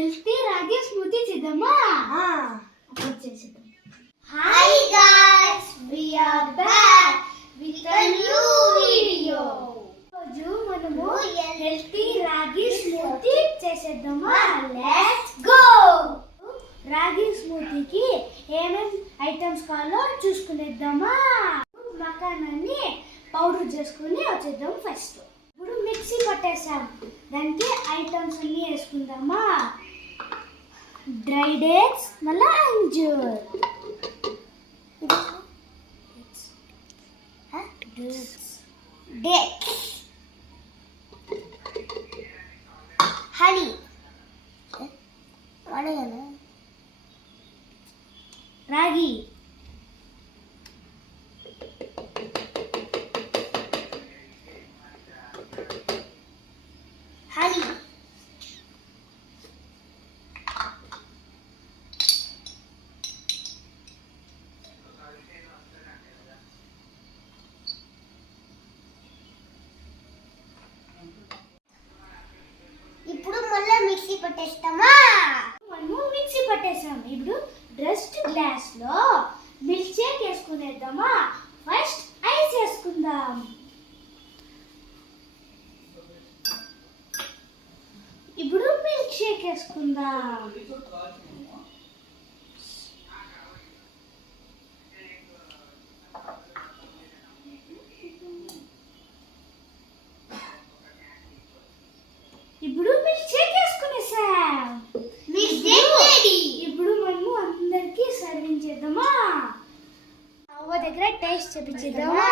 Healthy ragi smoothie చేద్దామా? చేద్దాం. Hi guys, we are back with a new video. రోజు మనము హెల్తీ రాగి స్మూతీ చేసేద్దామా? Let's go. రాగి స్మూతీకి ఏమేం ఐటమ్స్ కావాలో చూసుకునేద్దామా? మకానాన్ని పౌడర్ చేసుకుని వచ్చేద్దాం. ఫస్ట్ ఇప్పుడు మిక్సీ పట్టేసాం, దానికి ఐటమ్స్ అన్ని వేసుకుందామా? డ్రై డేట్స్, మళ్ళీ అంజూర్, Dates, honey, రాగి, honey, ఇప్పుడు మళ్ళీ మిక్సీ పట్టేస్తామా? మనము మిక్సీ పట్టేసాం. ఇప్పుడు డ్రెస్ట్ గ్లాస్ లో మిల్క్ షేక్ వేసుకునేద్దామా? ఫస్ట్ ఐస్ వేసుకుందాం. ఇప్పుడు మిల్క్ షేక్ వేసుకుందాం. ఇప్పుడు మిల్క్ షేక్ వేసుకునేసాం. ఇప్పుడు మనము అందరికి సర్వింగ్ చేద్దామా? అవ్వ దగ్గర టేస్ట్ చూపించేద్దామా?